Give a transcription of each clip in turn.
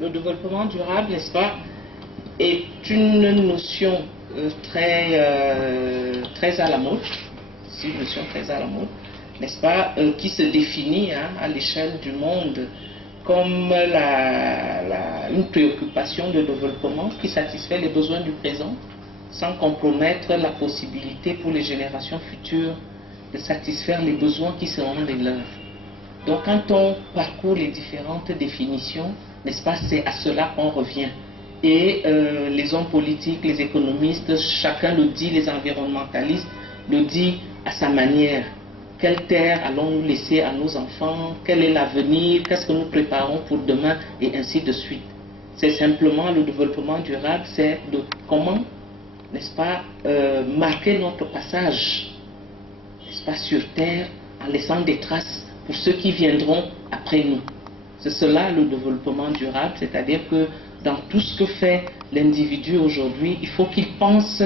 le développement durable, n'est-ce pas, est une notion très à la mode, c'est une notion très à la mode, n'est-ce pas, qui se définit à l'échelle du monde comme une préoccupation de développement qui satisfait les besoins du présent sans compromettre la possibilité pour les générations futures de satisfaire les besoins qui seront les leurs. Donc quand on parcourt les différentes définitions, n'est-ce pas, c'est à cela qu'on revient. Et les hommes politiques, les économistes, chacun le dit, les environnementalistes le dit à sa manière. Quelle terre allons-nous laisser à nos enfants? Quel est l'avenir? Qu'est-ce que nous préparons pour demain? Et ainsi de suite. C'est simplement le développement durable, c'est de comment, n'est-ce pas, marquer notre passage, n'est-ce pas, sur terre, en laissant des traces pour ceux qui viendront après nous. C'est cela le développement durable, c'est-à-dire que dans tout ce que fait l'individu aujourd'hui, il faut qu'il pense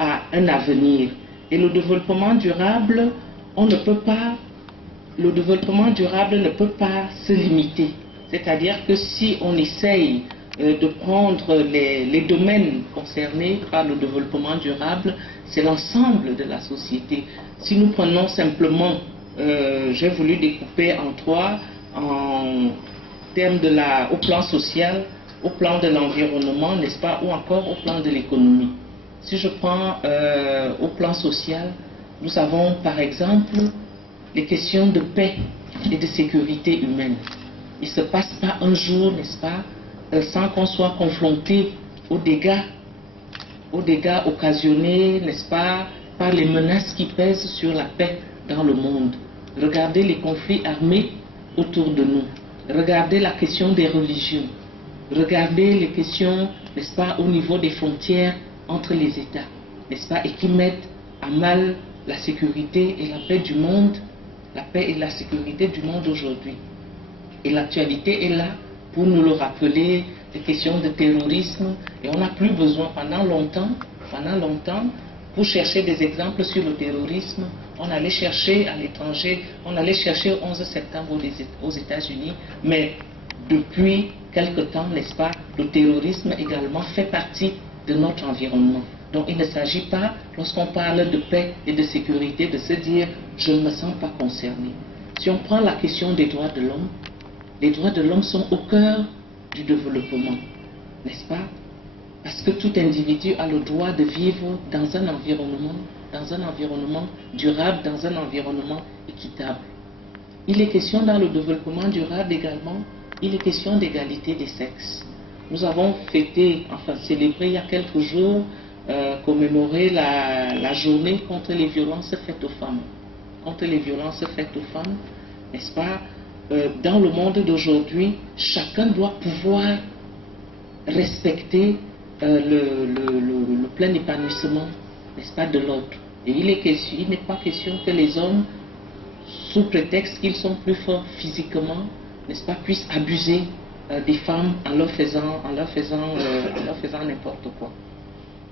à un avenir. Et le développement durable, le développement durable ne peut pas se limiter. C'est-à-dire que si on essaye de prendre les domaines concernés par le développement durable, c'est l'ensemble de la société. Si nous prenons simplement, j'ai voulu découper en trois, en termes au plan social, au plan de l'environnement, n'est-ce pas, ou encore au plan de l'économie. Si je prends au plan social, nous avons par exemple les questions de paix et de sécurité humaine. Il ne se passe pas un jour, n'est-ce pas, sans qu'on soit confronté aux dégâts occasionnés, n'est-ce pas, par les menaces qui pèsent sur la paix dans le monde. Regardez les conflits armés autour de nous. Regardez la question des religions. Regardez les questions, n'est-ce pas, au niveau des frontières entre les États, n'est-ce pas, et qui mettent à mal la sécurité et la paix du monde, la paix et la sécurité du monde aujourd'hui. Et l'actualité est là pour nous le rappeler, des questions de terrorisme, et on n'a plus besoin pendant longtemps, pour chercher des exemples sur le terrorisme, on allait chercher à l'étranger, on allait chercher au 11 septembre aux États-Unis, mais depuis quelque temps, n'est-ce pas, le terrorisme également fait partie de notre environnement. Donc il ne s'agit pas, lorsqu'on parle de paix et de sécurité, de se dire « je ne me sens pas concerné ». Si on prend la question des droits de l'homme, les droits de l'homme sont au cœur du développement, n'est-ce pas? Parce que tout individu a le droit de vivre dans un environnement durable, dans un environnement équitable. Il est question dans le développement durable également, il est question d'égalité des sexes. Nous avons fêté, enfin célébré il y a quelques jours, commémoré la journée contre les violences faites aux femmes. Contre les violences faites aux femmes, n'est-ce pas? Dans le monde d'aujourd'hui, chacun doit pouvoir respecter le plein épanouissement, n'est-ce pas, de l'autre. Et il n'est pas question que les hommes, sous prétexte qu'ils sont plus forts physiquement, n'est-ce pas, puissent abuser des femmes en leur faisant n'importe quoi.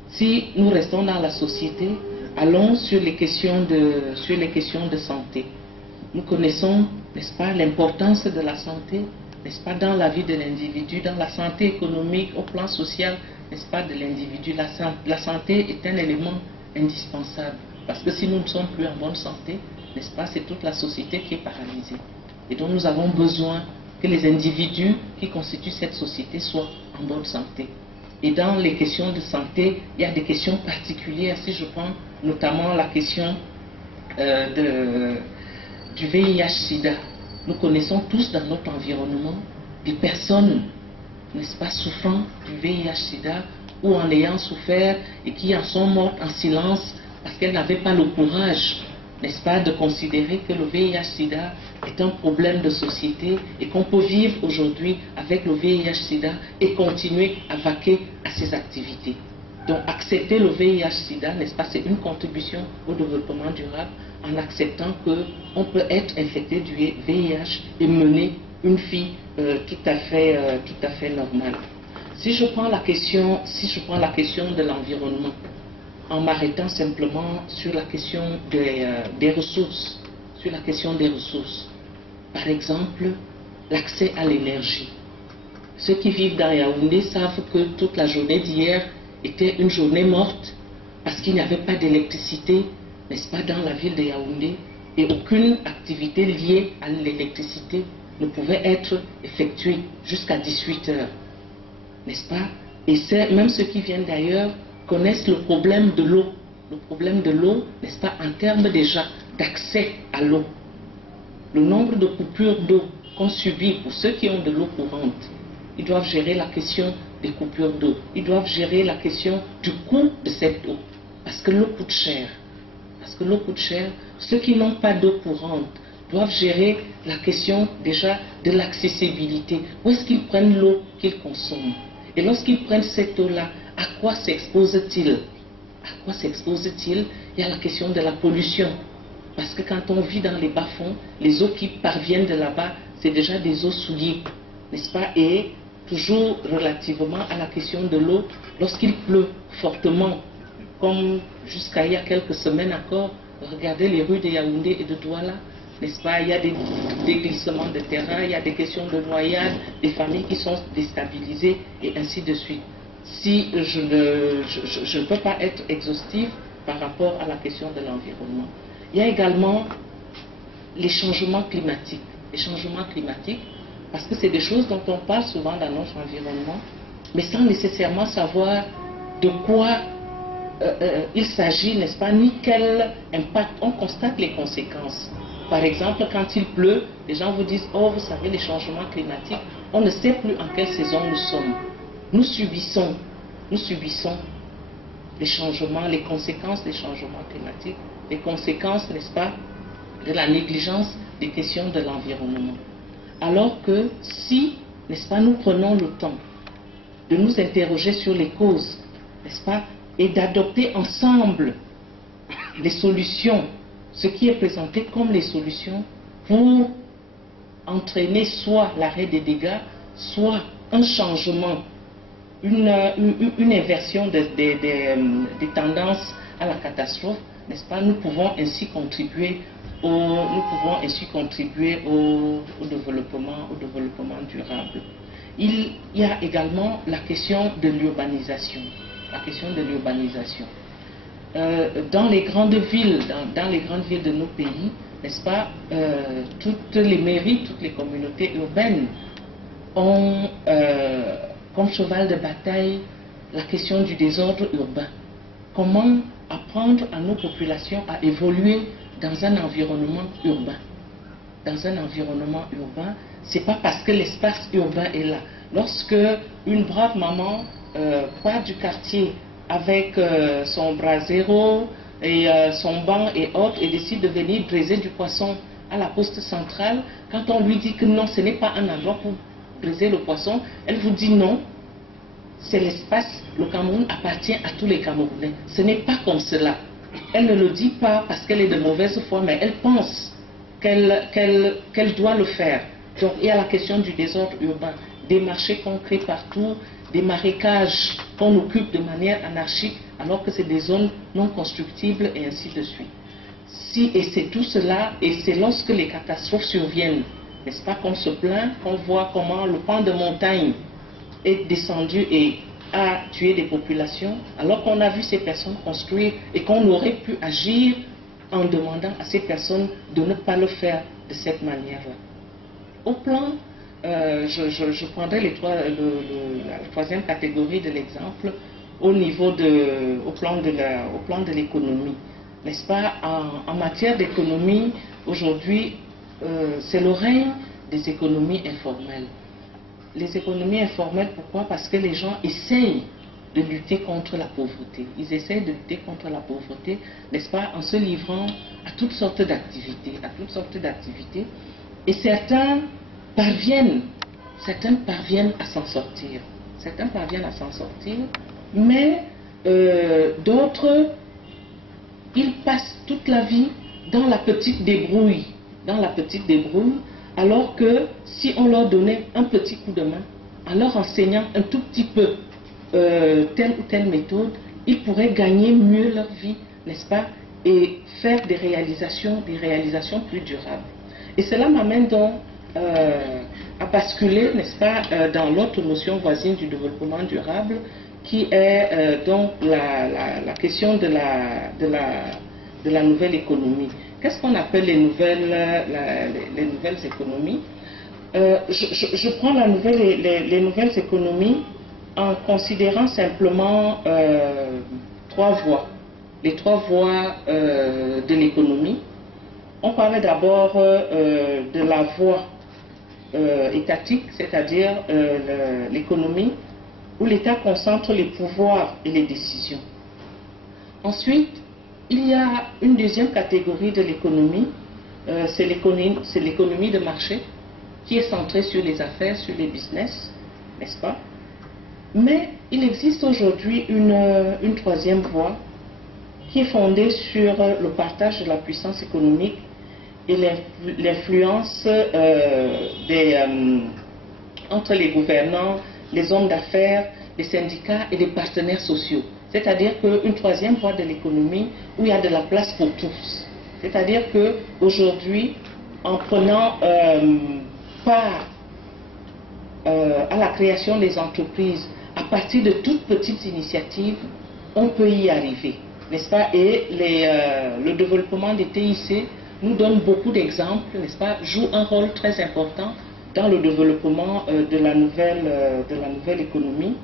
Si nous restons dans la société, allons sur les questions de santé. Nous connaissons, n'est-ce pas, l'importance de la santé, n'est-ce pas, dans la vie de l'individu, dans la santé économique, au plan social, n'est-ce pas, de l'individu. La santé est un élément indispensable, parce que si nous ne sommes plus en bonne santé, n'est-ce pas, c'est toute la société qui est paralysée. Et donc nous avons besoin que les individus qui constituent cette société soient en bonne santé. Et dans les questions de santé, il y a des questions particulières. Si je prends notamment la question du VIH-Sida, nous connaissons tous dans notre environnement des personnes, n'est-ce pas, souffrant du VIH-Sida ou en ayant souffert et qui en sont mortes en silence parce qu'elles n'avaient pas le courage, n'est-ce pas, de considérer que le VIH-Sida est un problème de société et qu'on peut vivre aujourd'hui avec le VIH-Sida et continuer à vaquer à ses activités. Donc accepter le VIH-Sida, n'est-ce pas, c'est une contribution au développement durable en acceptant qu'on peut être infecté du VIH et mener une vie tout à fait normale. Si je prends la question de l'environnement, en m'arrêtant simplement sur la question des ressources, par exemple, l'accès à l'énergie. Ceux qui vivent dans Yaoundé savent que toute la journée d'hier était une journée morte parce qu'il n'y avait pas d'électricité, n'est-ce pas, dans la ville de Yaoundé, et aucune activité liée à l'électricité ne pouvait être effectuée jusqu'à 18 heures, n'est-ce pas? Et même ceux qui viennent d'ailleurs connaissent le problème de l'eau. Le problème de l'eau, n'est-ce pas, en termes déjà d'accès à l'eau. Le nombre de coupures d'eau qu'on subit pour ceux qui ont de l'eau courante, ils doivent gérer la question des coupures d'eau. Ils doivent gérer la question du coût de cette eau. Parce que l'eau coûte cher. Parce que l'eau coûte cher. Ceux qui n'ont pas d'eau courante doivent gérer la question déjà de l'accessibilité. Où est-ce qu'ils prennent l'eau qu'ils consomment? Et lorsqu'ils prennent cette eau-là, à quoi s'exposent-ils? À quoi s'exposent-ils? Il y a la question de la pollution. Parce que quand on vit dans les bas-fonds, les eaux qui parviennent de là-bas, c'est déjà des eaux souillées, n'est-ce pas? Et toujours relativement à la question de l'eau, lorsqu'il pleut fortement, comme jusqu'à il y a quelques semaines encore, regardez les rues de Yaoundé et de Douala, n'est-ce pas? Il y a des glissements de terrain, il y a des questions de noyade, des familles qui sont déstabilisées et ainsi de suite. Si je ne peux pas être exhaustif par rapport à la question de l'environnement. Il y a également les changements climatiques. Les changements climatiques, parce que c'est des choses dont on parle souvent dans notre environnement, mais sans nécessairement savoir de quoi il s'agit, n'est-ce pas, ni quel impact. On constate les conséquences. Par exemple, quand il pleut, les gens vous disent, oh, vous savez, les changements climatiques, on ne sait plus en quelle saison nous sommes. Nous subissons les changements, les conséquences des changements climatiques, les conséquences, n'est-ce pas, de la négligence des questions de l'environnement. Alors que si, n'est-ce pas, nous prenons le temps de nous interroger sur les causes, n'est-ce pas, et d'adopter ensemble les solutions, ce qui est présenté comme les solutions pour entraîner soit l'arrêt des dégâts, soit un changement, une inversion des tendances à la catastrophe, n'est-ce pas, nous pouvons ainsi contribuer au développement durable. Il y a également la question de l'urbanisation. La question de l'urbanisation. Dans les grandes villes, dans les grandes villes de nos pays, n'est-ce pas, toutes les mairies, toutes les communautés urbaines ont comme cheval de bataille la question du désordre urbain. Comment apprendre à nos populations à évoluer dans un environnement urbain? Dans un environnement urbain, c'est pas parce que l'espace urbain est là. Lorsque une brave maman part du quartier avec son brasero et son banc et autres et décide de venir briser du poisson à la poste centrale, quand on lui dit que non, ce n'est pas un endroit pour briser le poisson, elle vous dit non, c'est l'espace, le Cameroun appartient à tous les Camerounais. Ce n'est pas comme cela. Elle ne le dit pas parce qu'elle est de mauvaise foi, mais elle pense qu'elle doit le faire. Donc il y a la question du désordre urbain, des marchés qu'on crée partout, des marécages qu'on occupe de manière anarchique alors que c'est des zones non constructibles et ainsi de suite. Et c'est tout cela, et c'est lorsque les catastrophes surviennent, n'est-ce pas, qu'on se plaint, qu'on voit comment le pan de montagne est descendu et a tué des populations, alors qu'on a vu ces personnes construire et qu'on aurait pu agir en demandant à ces personnes de ne pas le faire de cette manière-là. Au plan, je prendrai la troisième catégorie de l'exemple au plan de l'économie. N'est-ce pas, en matière d'économie, aujourd'hui, c'est le règne des économies informelles. Les économies informelles, pourquoi? Parce que les gens essayent de lutter contre la pauvreté. Ils essayent de lutter contre la pauvreté, n'est-ce pas, en se livrant à toutes sortes d'activités, et certains parviennent à s'en sortir. Certains parviennent à s'en sortir, mais d'autres, ils passent toute la vie dans la petite débrouille, alors que si on leur donnait un petit coup de main, en leur enseignant un tout petit peu telle ou telle méthode, ils pourraient gagner mieux leur vie, n'est-ce pas, et faire des réalisations plus durables. Et cela m'amène donc à basculer, n'est-ce pas, dans l'autre notion voisine du développement durable, qui est donc la question de la nouvelle économie. Qu'est-ce qu'on appelle les nouvelles économies? Je prends les nouvelles économies en considérant simplement trois voies. Les trois voies de l'économie. On parlait d'abord de la voie étatique, c'est-à-dire l'économie où l'État concentre les pouvoirs et les décisions. Ensuite, il y a une deuxième catégorie de l'économie, c'est l'économie de marché, qui est centrée sur les affaires, sur les business, n'est-ce pas? Mais il existe aujourd'hui une troisième voie qui est fondée sur le partage de la puissance économique et l'influence entre les gouvernants, les hommes d'affaires, les syndicats et les partenaires sociaux. C'est-à-dire qu'une troisième voie de l'économie où il y a de la place pour tous. C'est-à-dire qu'aujourd'hui, en prenant part à la création des entreprises à partir de toutes petites initiatives, on peut y arriver, n'est-ce pas? Et le développement des TIC nous donne beaucoup d'exemples, n'est-ce pas? Joue un rôle très important dans le développement de la nouvelle économie,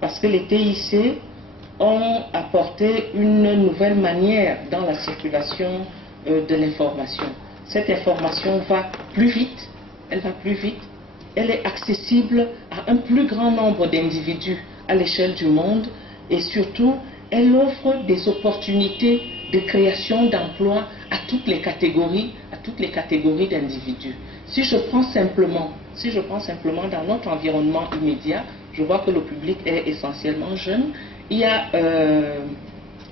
parce que les TIC ont apporté une nouvelle manière dans la circulation de l'information. Cette information va plus vite, elle va plus vite, elle est accessible à un plus grand nombre d'individus à l'échelle du monde et surtout, elle offre des opportunités de création d'emplois à toutes les catégories d'individus. Si je prends simplement dans notre environnement immédiat, je vois que le public est essentiellement jeune. Il y a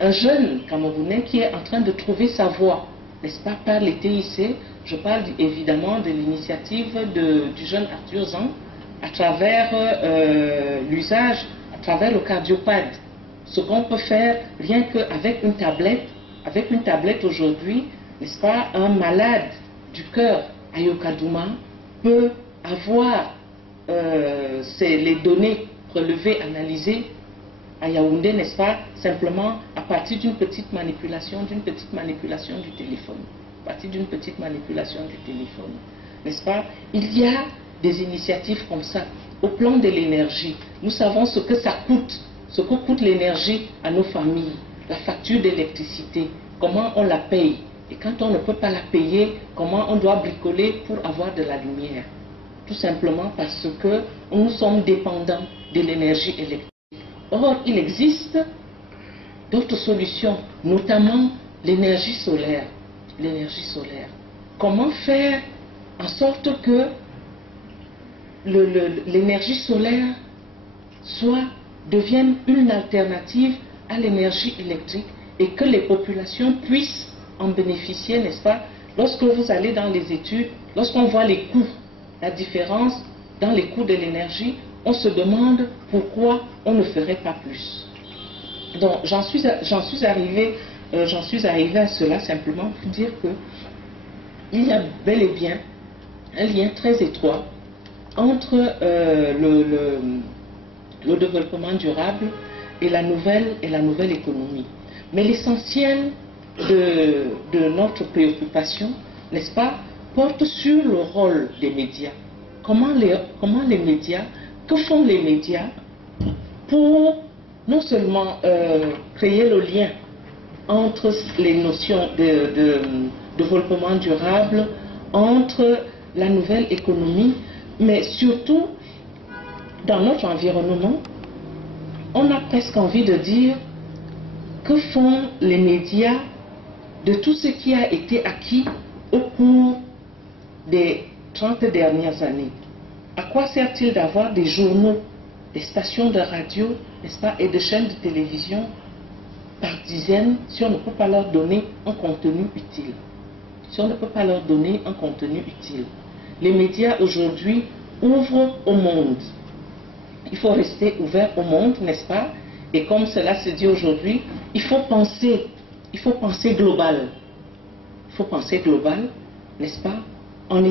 un jeune Camerounais qui est en train de trouver sa voie, n'est-ce pas, par les TIC. Je parle évidemment de l'initiative du jeune Arthur Zang à travers l'usage, à travers le cardiopad. Ce qu'on peut faire rien qu'avec une tablette aujourd'hui, n'est-ce pas, un malade du cœur à Yokadouma peut avoir les données relevées, analysées à Yaoundé, n'est-ce pas, simplement à partir d'une petite manipulation du téléphone. À partir d'une petite manipulation du téléphone. N'est-ce pas? Il y a des initiatives comme ça. Au plan de l'énergie, nous savons ce que ça coûte, ce que coûte l'énergie à nos familles, la facture d'électricité, comment on la paye. Et quand on ne peut pas la payer, comment on doit bricoler pour avoir de la lumière. Tout simplement parce que nous sommes dépendants de l'énergie électrique. Or, il existe d'autres solutions, notamment l'énergie solaire. L'énergie solaire. Comment faire en sorte que l'énergie solaire devienne une alternative à l'énergie électrique et que les populations puissent en bénéficier, n'est-ce pas? Lorsque vous allez dans les études, lorsqu'on voit les coûts, la différence dans les coûts de l'énergie, on se demande pourquoi on ne ferait pas plus. Donc j'en suis arrivé à cela simplement pour dire que il y a bel et bien un lien très étroit entre le développement durable et la nouvelle économie. Mais l'essentiel de notre préoccupation, n'est-ce pas, porte sur le rôle des médias. Comment les médias, que font les médias pour non seulement créer le lien entre les notions de développement durable, entre la nouvelle économie, mais surtout dans notre environnement, on a presque envie de dire que font les médias de tout ce qui a été acquis au cours des 30 dernières années. À quoi sert-il d'avoir des journaux, des stations de radio, n'est-ce pas, et des chaînes de télévision par dizaines si on ne peut pas leur donner un contenu utile? Si on ne peut pas leur donner un contenu utile. Les médias aujourd'hui ouvrent au monde. Il faut rester ouvert au monde, n'est-ce pas? Et comme cela se dit aujourd'hui, il faut penser global. Il faut penser global, n'est-ce pas? En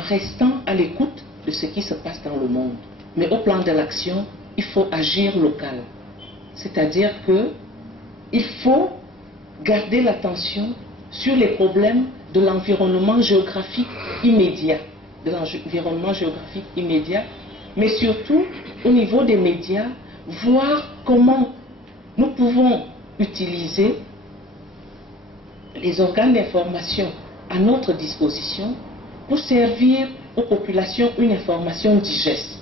restant à l'écoute de ce qui se passe dans le monde. Mais au plan de l'action, il faut agir local. C'est-à-dire qu'il faut garder l'attention sur les problèmes de l'environnement géographique immédiat. Mais surtout, au niveau des médias, voir comment nous pouvons utiliser les organes d'information à notre disposition pour servir aux populations une information digeste.